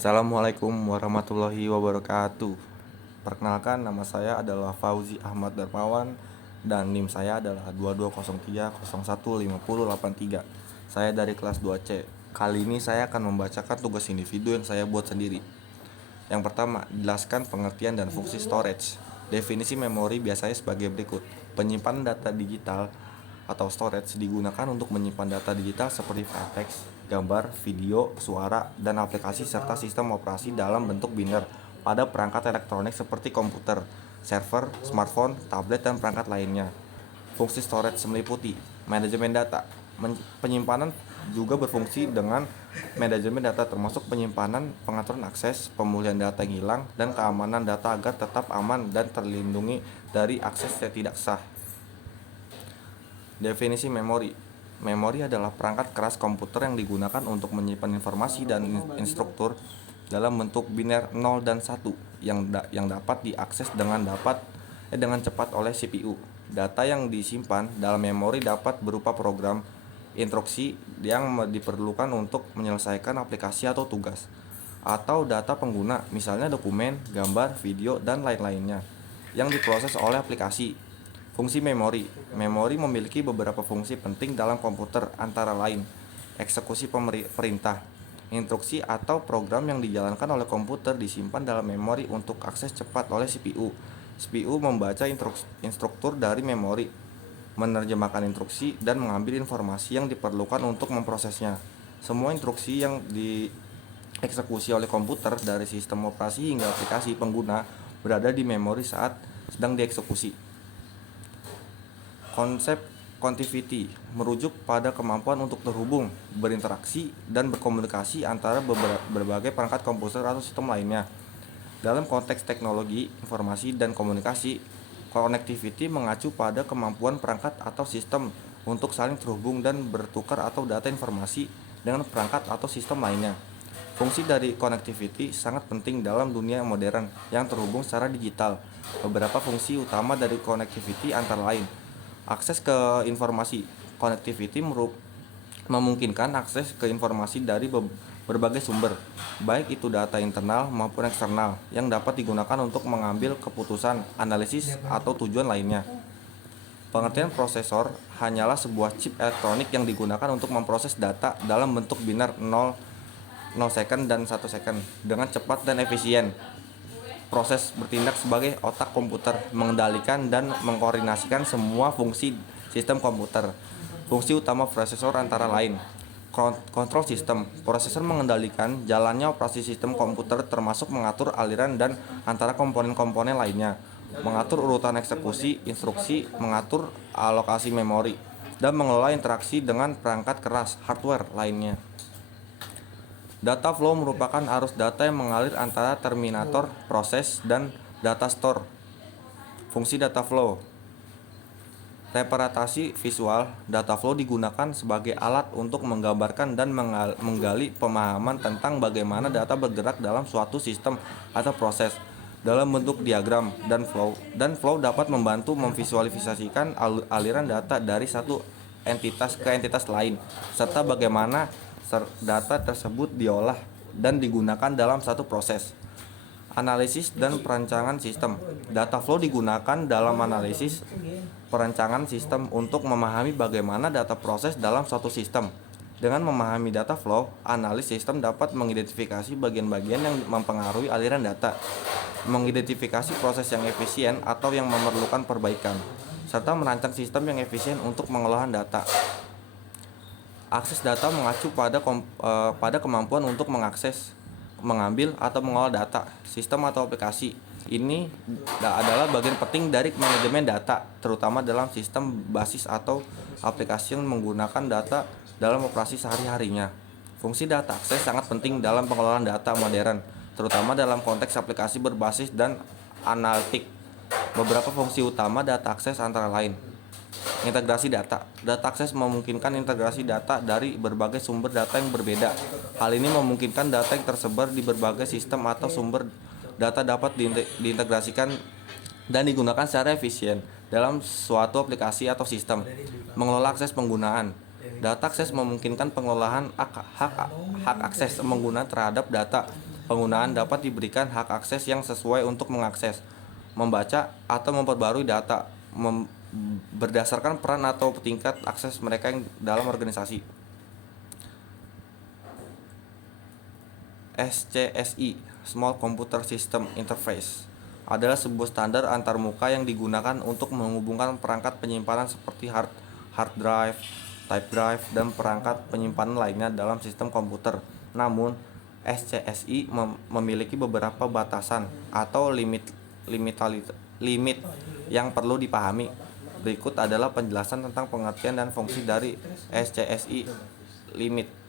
Assalamualaikum warahmatullahi wabarakatuh. Perkenalkan, nama saya adalah Fauzi Ahmad Darmawan dan NIM saya adalah 2203015083. Saya dari kelas 2C. Kali ini saya akan membacakan tugas individu yang saya buat sendiri. Yang pertama, jelaskan pengertian dan fungsi storage. Definisi memori biasanya sebagai berikut. Penyimpanan data digital atau storage digunakan untuk menyimpan data digital seperti file teks, gambar, video, suara, dan aplikasi serta sistem operasi dalam bentuk biner pada perangkat elektronik seperti komputer, server, smartphone, tablet, dan perangkat lainnya. Fungsi storage meliputi manajemen data. Penyimpanan juga berfungsi dengan manajemen data termasuk penyimpanan, pengaturan akses, pemulihan data yang hilang, dan keamanan data agar tetap aman dan terlindungi dari akses yang tidak sah. Definisi memori. Memori adalah perangkat keras komputer yang digunakan untuk menyimpan informasi dan instruktur dalam bentuk biner 0 dan 1 yang dapat diakses dengan cepat oleh CPU. Data yang disimpan dalam memori dapat berupa program, instruksi yang diperlukan untuk menyelesaikan aplikasi atau tugas, atau data pengguna, misalnya dokumen, gambar, video, dan lain-lainnya, yang diproses oleh aplikasi. Fungsi memori. Memori memiliki beberapa fungsi penting dalam komputer, antara lain eksekusi perintah, instruksi atau program yang dijalankan oleh komputer disimpan dalam memori untuk akses cepat oleh CPU. CPU membaca instruktur dari memori, menerjemahkan instruksi, dan mengambil informasi yang diperlukan untuk memprosesnya. Semua instruksi yang dieksekusi oleh komputer dari sistem operasi hingga aplikasi pengguna berada di memori saat sedang dieksekusi. Konsep connectivity merujuk pada kemampuan untuk terhubung, berinteraksi, dan berkomunikasi antara berbagai perangkat komputer atau sistem lainnya. Dalam konteks teknologi, informasi, dan komunikasi, connectivity mengacu pada kemampuan perangkat atau sistem untuk saling terhubung dan bertukar atau data informasi dengan perangkat atau sistem lainnya. Fungsi dari connectivity sangat penting dalam dunia modern yang terhubung secara digital. Beberapa fungsi utama dari connectivity antara lain: akses ke informasi. Connectivity memungkinkan akses ke informasi dari berbagai sumber, baik itu data internal maupun eksternal, yang dapat digunakan untuk mengambil keputusan, analisis, atau tujuan lainnya. Pengertian prosesor hanyalah sebuah chip elektronik yang digunakan untuk memproses data dalam bentuk biner 0 second dan 1 second dengan cepat dan efisien. Proses bertindak sebagai otak komputer, mengendalikan dan mengkoordinasikan semua fungsi sistem komputer. Fungsi utama prosesor antara lain: kontrol sistem. Prosesor mengendalikan jalannya operasi sistem komputer, termasuk mengatur aliran dan antara komponen-komponen lainnya, mengatur urutan eksekusi instruksi, mengatur alokasi memori, dan mengelola interaksi dengan perangkat keras hardware lainnya. Data flow merupakan arus data yang mengalir antara terminator proses dan data store. Fungsi data flow. Representasi visual. Data flow digunakan sebagai alat untuk menggambarkan dan menggali pemahaman tentang bagaimana data bergerak dalam suatu sistem atau proses dalam bentuk diagram dan flow dapat membantu memvisualisasikan aliran data dari satu entitas ke entitas lain, serta bagaimana data tersebut diolah dan digunakan dalam satu proses. Analisis dan perancangan sistem. Data flow digunakan dalam analisis perancangan sistem untuk memahami bagaimana data proses dalam suatu sistem. Dengan memahami data flow, analis sistem dapat mengidentifikasi bagian-bagian yang mempengaruhi aliran data, mengidentifikasi proses yang efisien atau yang memerlukan perbaikan, serta merancang sistem yang efisien untuk pengolahan data. Akses data mengacu pada kemampuan untuk mengakses, mengambil, atau mengolah data. Sistem atau aplikasi ini adalah bagian penting dari manajemen data, terutama dalam sistem basis atau aplikasi yang menggunakan data dalam operasi sehari-harinya. Fungsi data akses sangat penting dalam pengelolaan data modern, terutama dalam konteks aplikasi berbasis dan analitik. Beberapa fungsi utama data akses antara lain: integrasi data. Data akses memungkinkan integrasi data dari berbagai sumber data yang berbeda. Hal ini memungkinkan data yang tersebar di berbagai sistem atau sumber data dapat diintegrasikan dan digunakan secara efisien dalam suatu aplikasi atau sistem. Mengelola akses penggunaan. Data akses memungkinkan pengelolaan hak akses pengguna terhadap data penggunaan dapat diberikan hak akses yang sesuai untuk mengakses, membaca, atau memperbarui data berdasarkan peran atau tingkat akses mereka yang dalam organisasi. SCSI (Small Computer System Interface) adalah sebuah standar antarmuka yang digunakan untuk menghubungkan perangkat penyimpanan seperti hard drive, type drive, dan perangkat penyimpanan lainnya dalam sistem komputer. Namun, SCSI memiliki beberapa batasan atau limit yang perlu dipahami. Berikut adalah penjelasan tentang pengertian dan fungsi dari SCSI limit.